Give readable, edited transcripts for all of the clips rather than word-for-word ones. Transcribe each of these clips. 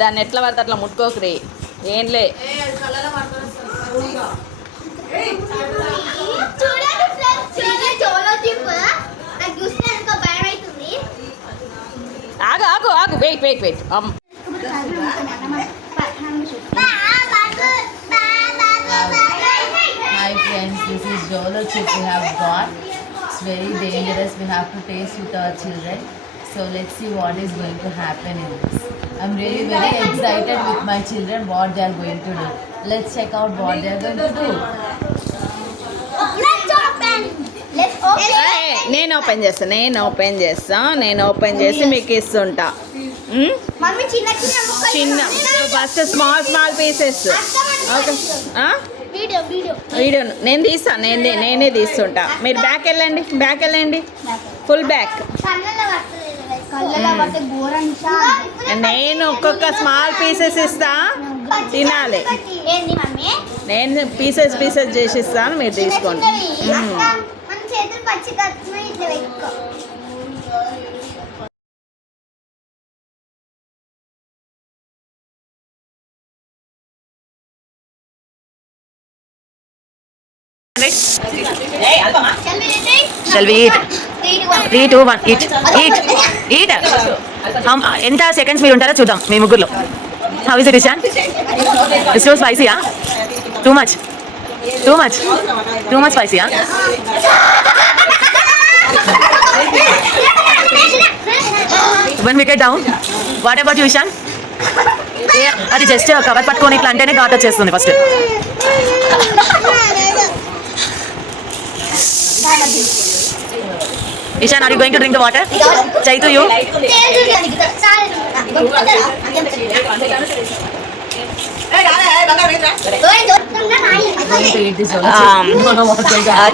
దాన్ని ఎట్లా పడితే అట్లా ముట్టుకోకరి ఏంలే. ఆగు ఆగు ఆగు wait wait wait. Hi friends, this is Jolo chip we have got. It's very dangerous. We have to taste with our children. So let's see what is going to happen in this. I'm really very excited with my children what they are going to do. Let's check out what they are going to do. నేను open చేసి మీకు ఇస్తుంటా. చిన్న first small pieces. Okay video నేను తీస్తాను, నేనే తీస్తుంటా. మీరు back వెళ్ళండి full back. నేను ఒక్కొక్క స్మాల్ పీసెస్ ఇస్తా, తినాలి. నేను పీసెస్ చేసి ఇస్తాను, మీరు తీసుకోండి. Shall we eat? 3, 2, 1 eat. ఎంత సెకండ్స్ మీరు ఉంటారో చూద్దాం మీ ముగ్గురులో. How is it Ishan? It's too స్పైసీయా? టూ మచ్ స్పైసీయా? One wicket down. What about you Ishan? అది జస్ట్ కవర్ పట్టుకొని ఇట్లా అంటేనే ఘాట్ వచ్చేస్తుంది first. Ishan, are you going to drink the water? Chaitu, you?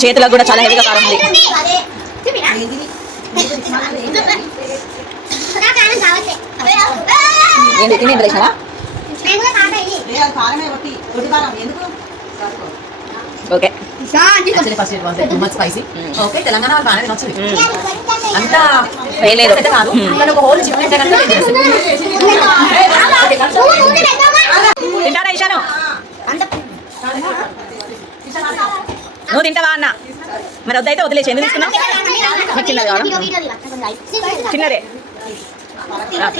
చేతులకు కూడా చాలా హెవీగా కారం ఉంది. Okay first it was too much spicy. Okay, Telangana వాళ్ళు బాగానే తినొచ్చు. అంతా వేయలేదు. ఒక హోల్ చికెన్ అంటే కనుక తింటారా ఇషాను? నువ్వు తింటావా అన్న? మరి వద్దయితే వదిలేసి ఎందుకు తీసుకున్నావు? చిన్నది కావాలా? చిన్నదే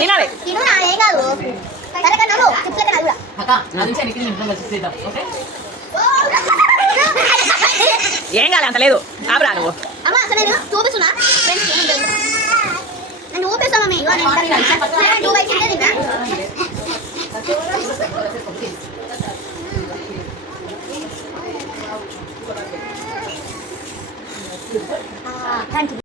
తినాలి. ఏం కాలే, అంత లేదు. ఆపరా నువ్వు.